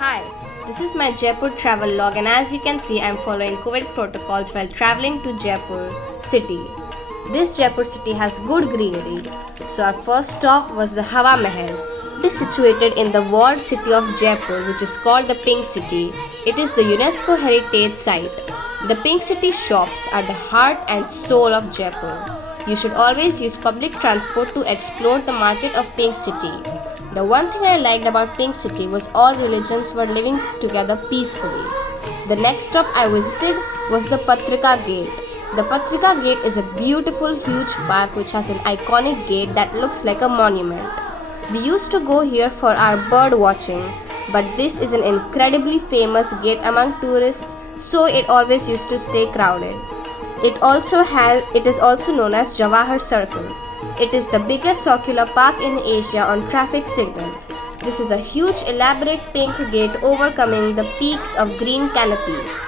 Hi, this is my Jaipur travel log, and as you can see, I am following COVID protocols while traveling to Jaipur city. This Jaipur city has good greenery. So our first stop was the Hawa Mahal. It is situated in the walled city of Jaipur, which is called the Pink City. It is the UNESCO heritage site. The Pink City shops are the heart and soul of Jaipur. You should always use public transport to explore the market of Pink City. The one thing I liked about Pink City was all religions were living together peacefully. The next stop I visited was the Patrika Gate. The Patrika Gate is a beautiful, huge park which has an iconic gate that looks like a monument. We used to go here for our bird watching, but this is an incredibly famous gate among tourists, so it always used to stay crowded. It is also known as Jawahar Circle. It is the biggest circular park in Asia on traffic signal. This is a huge elaborate pink gate overcoming the peaks of green canopies.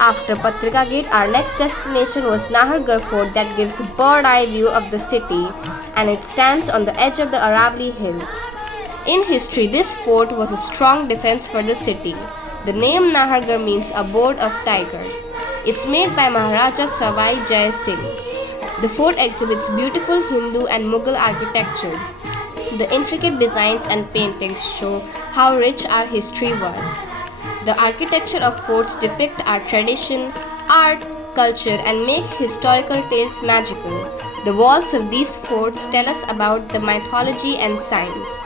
After Patrika Gate, our next destination was Nahargarh Fort that gives a bird-eye view of the city, and it stands on the edge of the Aravalli hills. In history, this fort was a strong defense for the city. The name Nahargarh means abode of tigers. It's made by Maharaja Savai Jai Singh. The fort exhibits beautiful Hindu and Mughal architecture. The intricate designs and paintings show how rich our history was. The architecture of forts depict our tradition, art, culture, and make historical tales magical. The walls of these forts tell us about the mythology and science.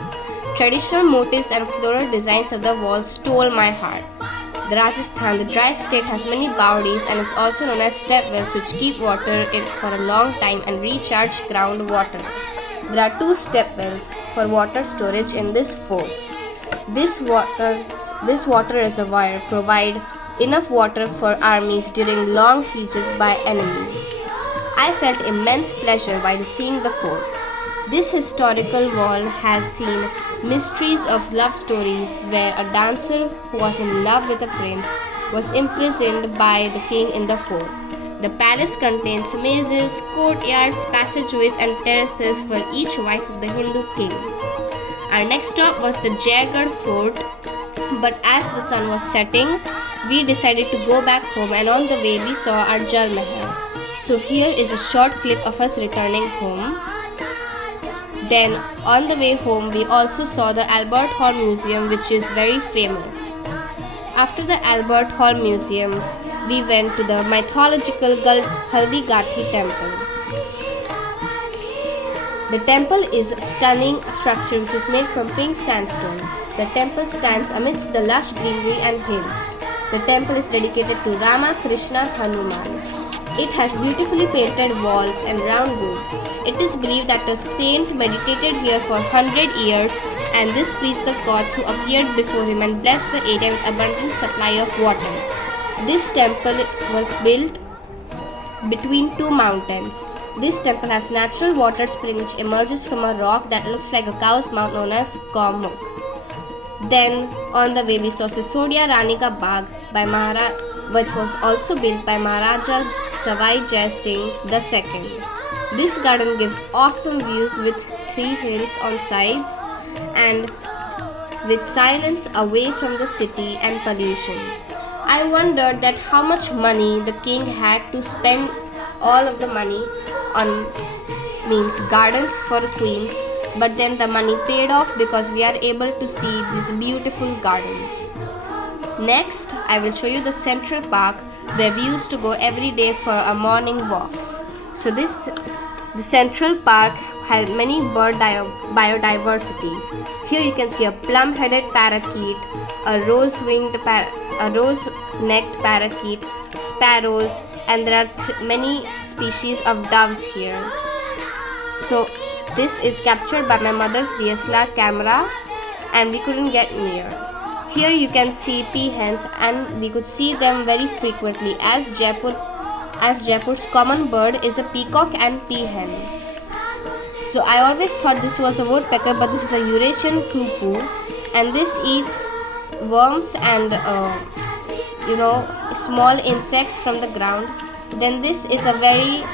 Traditional motifs and floral designs of the walls stole my heart. The Rajasthan, the dry state, has many bawdis and is also known as step wells which keep water in for a long time and recharge groundwater. There are two step wells for water storage in this fort. This water reservoir provide enough water for armies during long sieges by enemies. I felt immense pleasure while seeing the fort. This historical wall has seen mysteries of love stories where a dancer who was in love with a prince was imprisoned by the king in the fort. The palace contains mazes, courtyards, passageways, and terraces for each wife of the Hindu king. Our next stop was the Jagger Fort, but as the sun was setting, we decided to go back home, and on the way we saw our Jal Mahal. So here is a short clip of us returning home. Then on the way home, we also saw the Albert Hall Museum, which is very famous. After the Albert Hall Museum, we went to the mythological Haldi Gathi temple. The temple is a stunning structure which is made from pink sandstone. The temple stands amidst the lush greenery and hills. The temple is dedicated to Rama, Krishna, Hanuman. It has beautifully painted walls and round roofs. It is believed that a saint meditated here for 100 years, and this pleased the gods who appeared before him and blessed the area with abundant supply of water. This temple was built between two mountains. This temple has natural water spring which emerges from a rock that looks like a cow's mouth known as Gomukh. Then on the way we saw Sisodia Rani Ka Bagh which was also built by Maharaja Savai Jai Singh II. This garden gives awesome views with 3 hills on sides and with silence away from the city and pollution. I wondered that how much money the king had to spend all of the money on gardens for queens, but then the money paid off because we are able to see these beautiful gardens. Next, I will show you the Central Park where we used to go every day for our morning walks. So the Central Park has many bird biodiversities. Here you can see a plum-headed parakeet, a rose-necked parakeet, sparrows, and there are many species of doves here. So this is captured by my mother's DSLR camera and we couldn't get near. Here you can see peahens and we could see them very frequently as Jaipur's common bird is a peacock and peahen. So I always thought this was a woodpecker, but this is a Eurasian cuckoo, and this eats worms and small insects from the ground. Then this is a very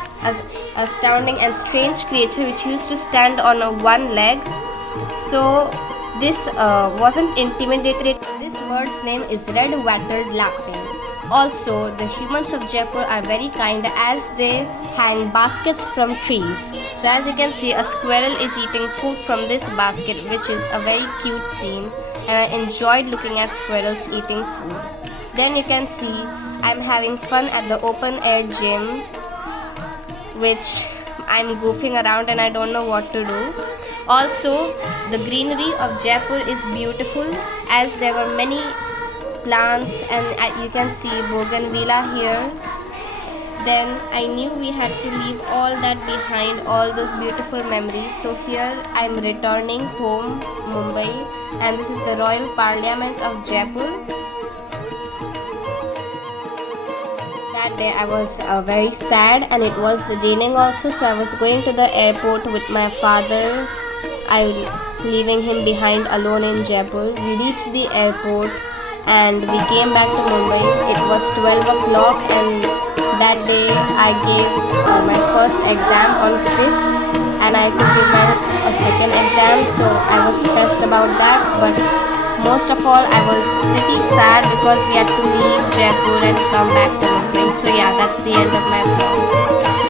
astounding and strange creature which used to stand on one leg. So This wasn't intimidated. This bird's name is red-wattled lapwing. Also, the humans of Jaipur are very kind as they hang baskets from trees. So as you can see, a squirrel is eating food from this basket, which is a very cute scene, and I enjoyed looking at squirrels eating food. Then you can see I'm having fun at the open air gym, which I'm goofing around and I don't know what to do. Also, the greenery of Jaipur is beautiful as there were many plants, and you can see bougainvillea here. Then I knew we had to leave all that behind, all those beautiful memories. So here I'm returning home, Mumbai, and this is the Royal Parliament of Jaipur. That day I was very sad and it was raining also, so I was going to the airport with my father. I leaving him behind alone in Jaipur. We reached the airport and we came back to Mumbai. It was 12 o'clock and that day I gave my first exam on 5th and I had to give my second exam, so I was stressed about that, but most of all I was pretty sad because we had to leave Jaipur and come back to Mumbai. So yeah, that's the end of my vlog.